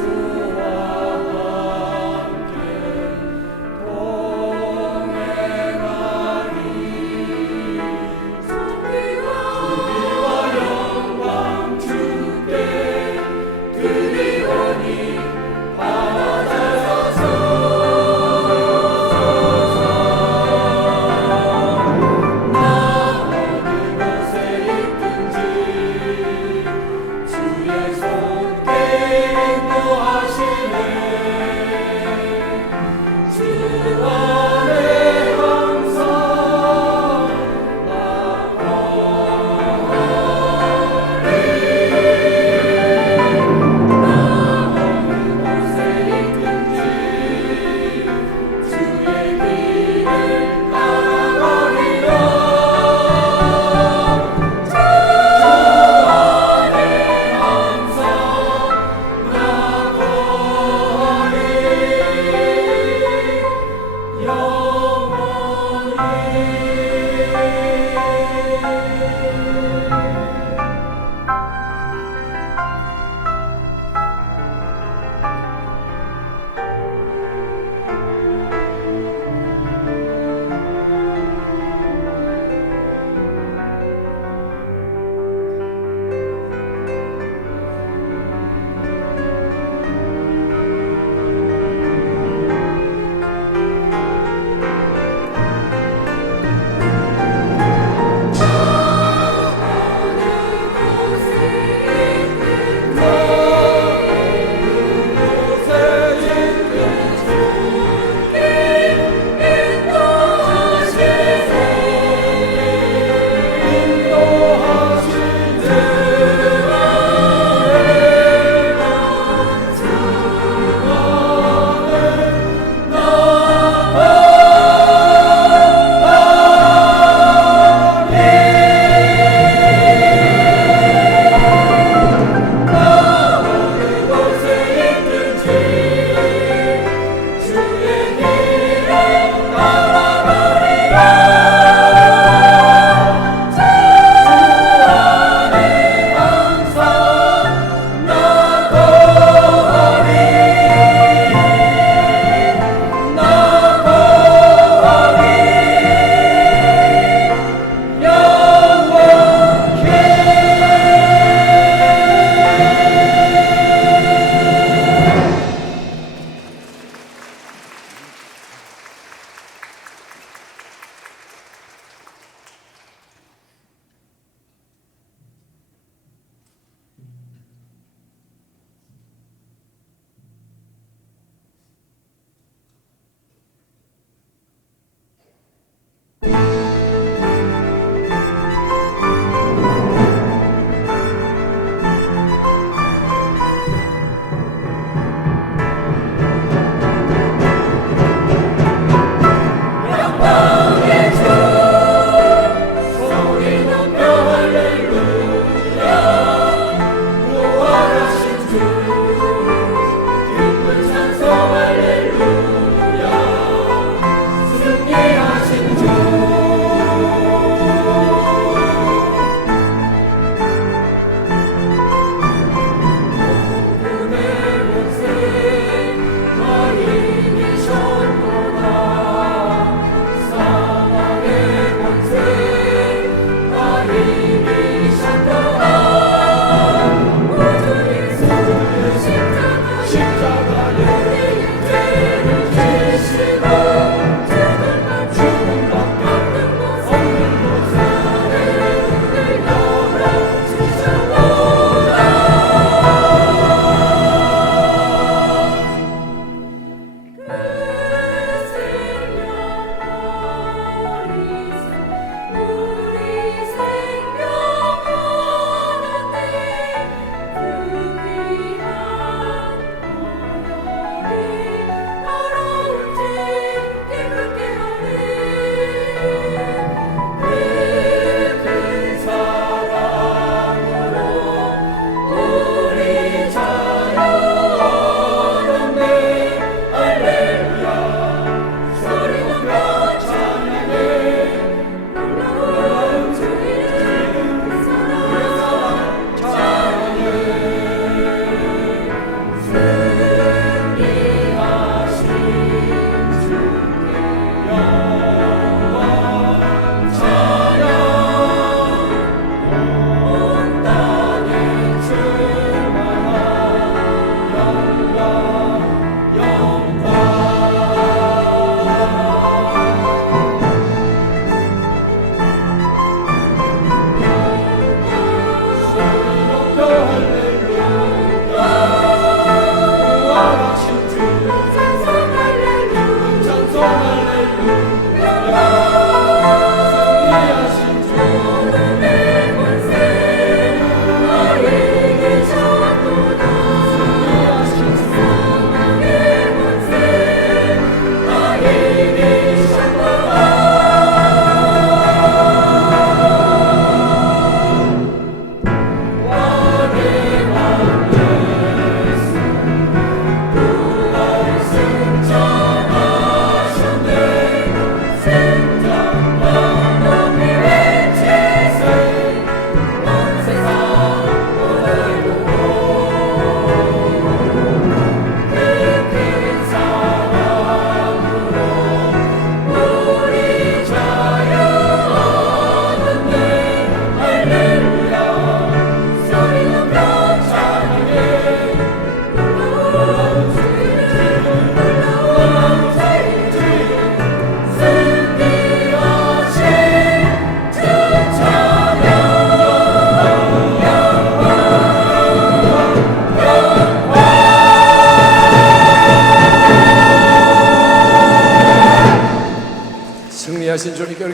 Peace.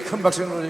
큰 박수 올리겠습니다.